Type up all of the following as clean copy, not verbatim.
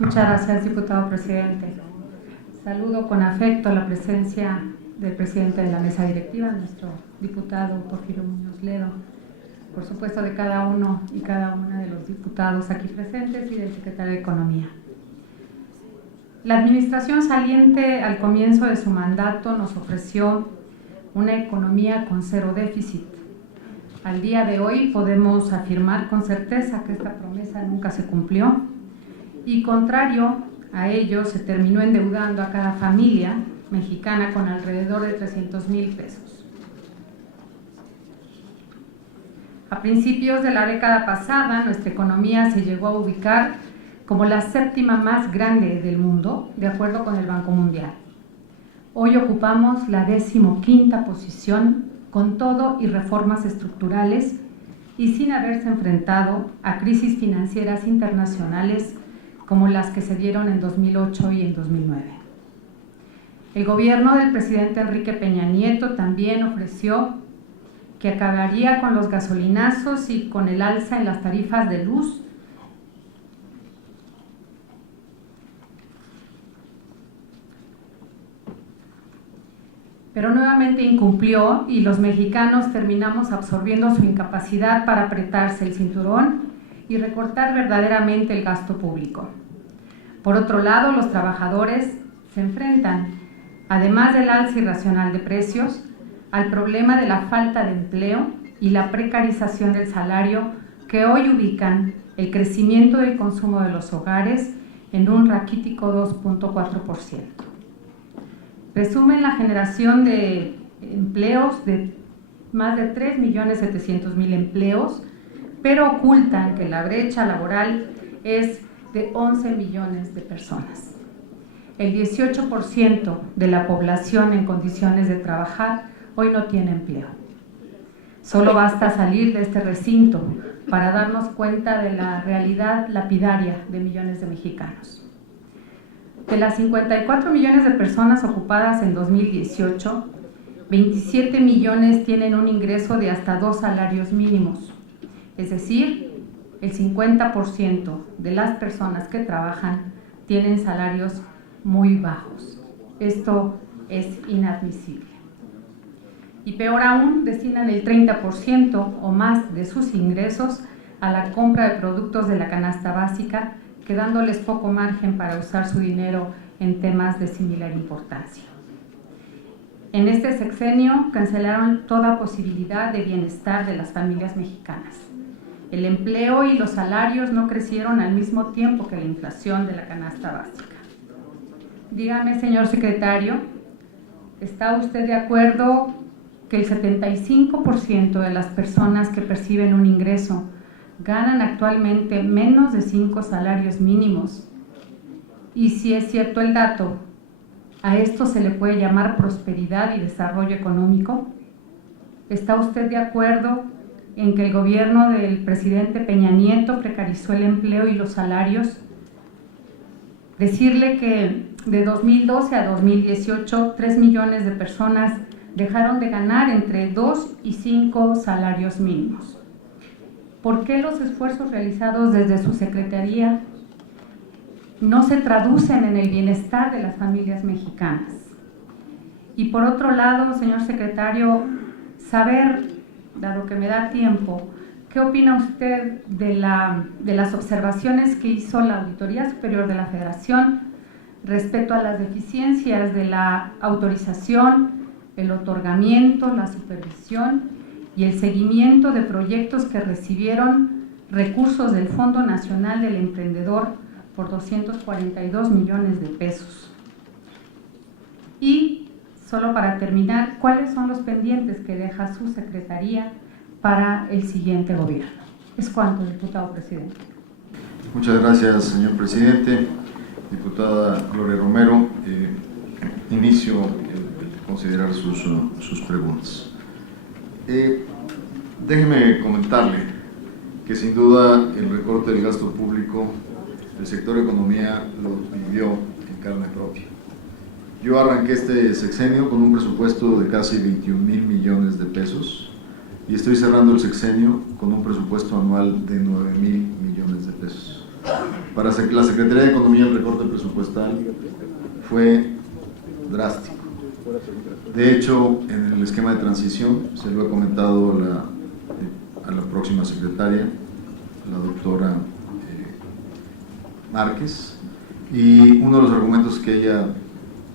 Muchas gracias, diputado presidente. Saludo con afecto la presencia del presidente de la mesa directiva, nuestro diputado Porfirio Muñoz Ledo, por supuesto de cada uno y cada una de los diputados aquí presentes y del secretario de Economía. La administración saliente al comienzo de su mandato nos ofreció una economía con cero déficit. Al día de hoy podemos afirmar con certeza que esta promesa nunca se cumplió y, contrario a ello, se terminó endeudando a cada familia mexicana con alrededor de 300,000 pesos. A principios de la década pasada, nuestra economía se llegó a ubicar como la séptima más grande del mundo, de acuerdo con el Banco Mundial. Hoy ocupamos la 15ª posición, con todo y reformas estructurales y sin haberse enfrentado a crisis financieras internacionales como las que se dieron en 2008 y en 2009. El gobierno del presidente Enrique Peña Nieto también ofreció que acabaría con los gasolinazos y con el alza en las tarifas de luz, pero nuevamente incumplió y los mexicanos terminamos absorbiendo su incapacidad para apretarse el cinturón y recortar verdaderamente el gasto público. Por otro lado, los trabajadores se enfrentan, además del alza irracional de precios, al problema de la falta de empleo y la precarización del salario que hoy ubican el crecimiento del consumo de los hogares en un raquítico 2.4%. Presumen la generación de empleos de más de 3.700.000 empleos, pero ocultan que la brecha laboral es de 11 millones de personas. El 18% de la población en condiciones de trabajar hoy no tiene empleo. Solo basta salir de este recinto para darnos cuenta de la realidad lapidaria de millones de mexicanos. De las 54 millones de personas ocupadas en 2018, 27 millones tienen un ingreso de hasta 2 salarios mínimos. Es decir, el 50% de las personas que trabajan tienen salarios muy bajos. Esto es inadmisible. Y peor aún, destinan el 30% o más de sus ingresos a la compra de productos de la canasta básica, quedándoles poco margen para usar su dinero en temas de similar importancia. En este sexenio cancelaron toda posibilidad de bienestar de las familias mexicanas. El empleo y los salarios no crecieron al mismo tiempo que la inflación de la canasta básica. Dígame, señor secretario, ¿está usted de acuerdo que el 75% de las personas que perciben un ingreso ganan actualmente menos de 5 salarios mínimos? Y si es cierto el dato, ¿a esto se le puede llamar prosperidad y desarrollo económico? ¿Está usted de acuerdo en que el gobierno del presidente Peña Nieto precarizó el empleo y los salarios? Decirle que de 2012 a 2018, 3 millones de personas dejaron de ganar entre 2 y 5 salarios mínimos. ¿Por qué los esfuerzos realizados desde su secretaría no se traducen en el bienestar de las familias mexicanas? Y por otro lado, señor secretario, saber, dado que me da tiempo, ¿qué opina usted de las observaciones que hizo la Auditoría Superior de la Federación respecto a las deficiencias de la autorización, el otorgamiento, la supervisión y el seguimiento de proyectos que recibieron recursos del Fondo Nacional del Emprendedor por 242 millones de pesos? Y, solo para terminar, ¿cuáles son los pendientes que deja su secretaría para el siguiente gobierno? Es cuanto, diputado presidente. Muchas gracias, señor presidente. Diputada Gloria Romero, inicio el considerar sus preguntas. Déjeme comentarle que sin duda el recorte del gasto público, el sector economía lo vivió en carne propia. Yo arranqué este sexenio con un presupuesto de casi 21,000 millones de pesos y estoy cerrando el sexenio con un presupuesto anual de 9,000 millones de pesos. Para la Secretaría de Economía el recorte presupuestal fue drástico. De hecho, en el esquema de transición, se lo he comentado a la próxima secretaria, la doctora Márquez, y uno de los argumentos que ella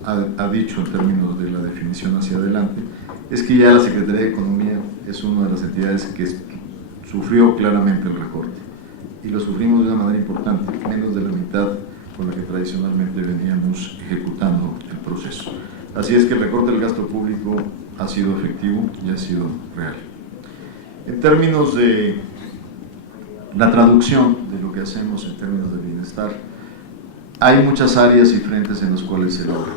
ha dicho en términos de la definición hacia adelante es que ya la Secretaría de Economía es una de las entidades que sufrió claramente el recorte, y lo sufrimos de una manera importante, menos de la mitad con la que tradicionalmente veníamos ejecutando el proceso. Así es que el recorte del gasto público ha sido efectivo y ha sido real. En términos de la traducción de lo que hacemos en términos de bienestar, hay muchas áreas y frentes en los cuales se logra.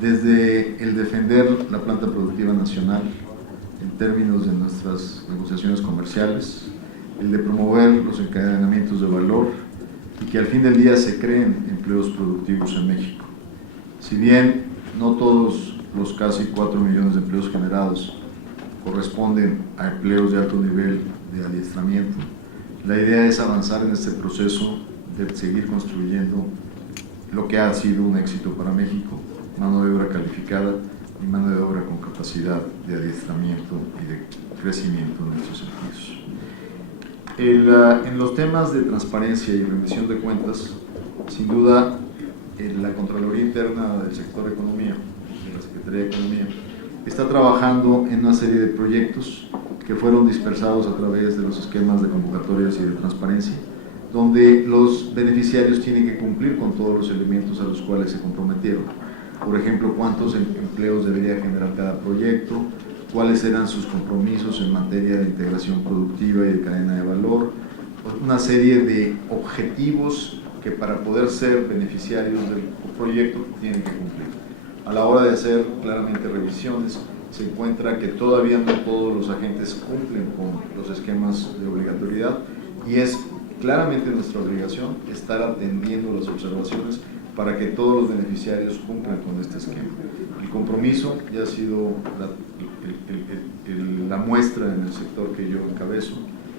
Desde el defender la planta productiva nacional en términos de nuestras negociaciones comerciales, el de promover los encadenamientos de valor y que al fin del día se creen empleos productivos en México. Si bien no todos los casi 4 millones de empleos generados corresponden a empleos de alto nivel de adiestramiento, la idea es avanzar en este proceso de seguir construyendo lo que ha sido un éxito para México: mano de obra calificada y mano de obra con capacidad de adiestramiento y de crecimiento en estos sentidos. En los temas de transparencia y rendición de cuentas, sin duda, la Contraloría Interna del sector Economía, de la Secretaría de Economía, está trabajando en una serie de proyectos que fueron dispersados a través de los esquemas de convocatorias y de transparencia, donde los beneficiarios tienen que cumplir con todos los elementos a los cuales se comprometieron. Por ejemplo, cuántos empleos debería generar cada proyecto, cuáles eran sus compromisos en materia de integración productiva y de cadena de valor, una serie de objetivos que para poder ser beneficiarios del proyecto tienen que cumplir. A la hora de hacer claramente revisiones, se encuentra que todavía no todos los agentes cumplen con los esquemas de obligatoriedad, y es claramente nuestra obligación estar atendiendo las observaciones para que todos los beneficiarios cumplan con este esquema. El compromiso ya ha sido la muestra en el sector que yo encabezo,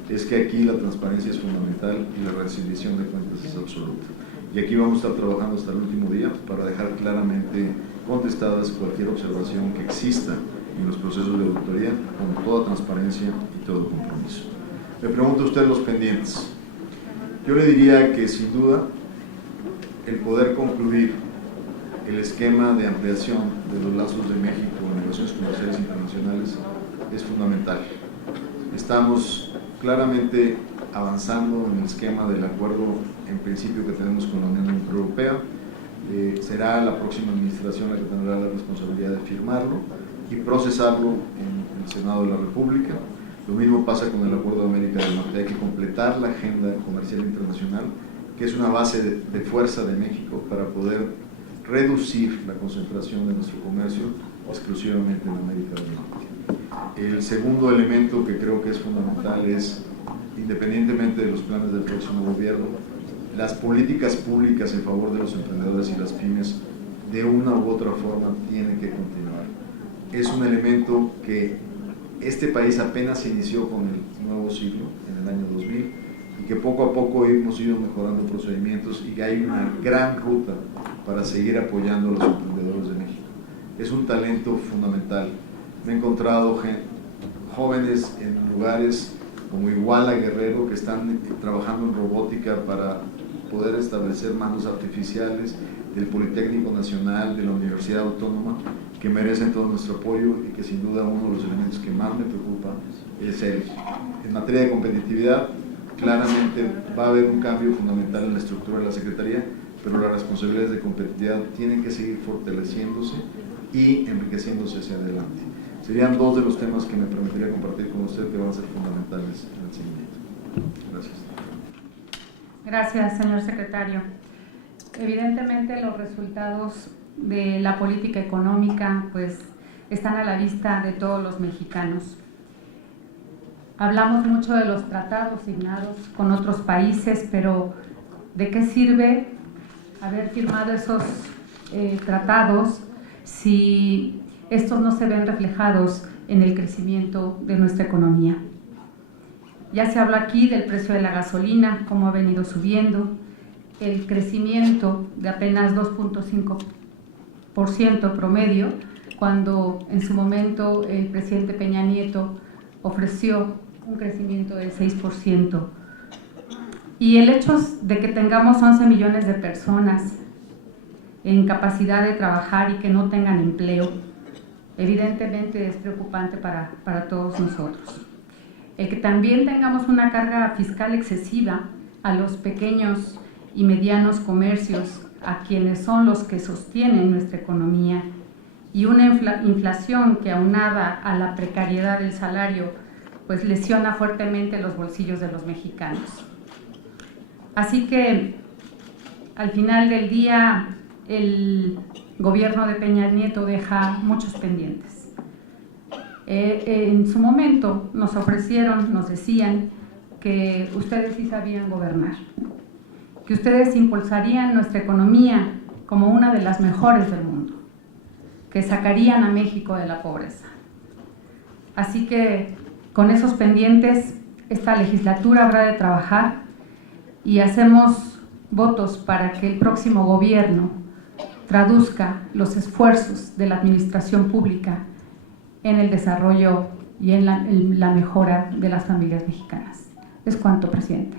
es que aquí la transparencia es fundamental y la rendición de cuentas es absoluta. Y aquí vamos a estar trabajando hasta el último día para dejar claramente contestadas cualquier observación que exista en los procesos de auditoría, con toda transparencia y todo compromiso. Me pregunta usted los pendientes. Yo le diría que sin duda el poder concluir el esquema de ampliación de los lazos de México en negociaciones comerciales internacionales es fundamental. Estamos claramente avanzando en el esquema del acuerdo en principio que tenemos con la Unión Europea. Será la próxima administración la que tendrá la responsabilidad de firmarlo y procesarlo en el Senado de la República. Lo mismo pasa con el Acuerdo de América del Norte. Hay que completar la agenda comercial internacional, que es una base de fuerza de México para poder reducir la concentración de nuestro comercio exclusivamente en América del Norte. El segundo elemento que creo que es fundamental es, independientemente de los planes del próximo gobierno, las políticas públicas en favor de los emprendedores y las pymes de una u otra forma tienen que continuar. Es un elemento que este país apenas se inició con el nuevo siglo, en el año 2000, y que poco a poco hemos ido mejorando procedimientos y que hay una gran ruta para seguir apoyando a los emprendedores de México. Es un talento fundamental. Me he encontrado jóvenes en lugares como Iguala, Guerrero, que están trabajando en robótica para poder establecer manos artificiales, del Politécnico Nacional, de la Universidad Autónoma, que merecen todo nuestro apoyo y que sin duda uno de los elementos que más me preocupa es él. En materia de competitividad, claramente va a haber un cambio fundamental en la estructura de la Secretaría, pero las responsabilidades de competitividad tienen que seguir fortaleciéndose y enriqueciéndose hacia adelante. Serían dos de los temas que me permitiría compartir con usted que van a ser fundamentales en el seguimiento. Gracias. Gracias, señor secretario. Evidentemente los resultados de la política económica pues están a la vista de todos los mexicanos. Hablamos mucho de los tratados signados con otros países, pero ¿de qué sirve haber firmado esos tratados si estos no se ven reflejados en el crecimiento de nuestra economía? Ya se habla aquí del precio de la gasolina, cómo ha venido subiendo, el crecimiento de apenas 2.5% promedio, cuando en su momento el presidente Peña Nieto ofreció un crecimiento del 6%. Y el hecho de que tengamos 11 millones de personas en capacidad de trabajar y que no tengan empleo, evidentemente es preocupante para todos nosotros. El que también tengamos una carga fiscal excesiva a los pequeños y medianos comercios, a quienes son los que sostienen nuestra economía, y una inflación que, aunada a la precariedad del salario, pues lesiona fuertemente los bolsillos de los mexicanos. Así que al final del día el gobierno de Peña Nieto deja muchos pendientes. En su momento nos ofrecieron, nos decían que ustedes sí sabían gobernar, que ustedes impulsarían nuestra economía como una de las mejores del mundo, que sacarían a México de la pobreza. Así que con esos pendientes esta legislatura habrá de trabajar y hacemos votos para que el próximo gobierno traduzca los esfuerzos de la administración pública en el desarrollo y en la mejora de las familias mexicanas. Es cuanto, presidente.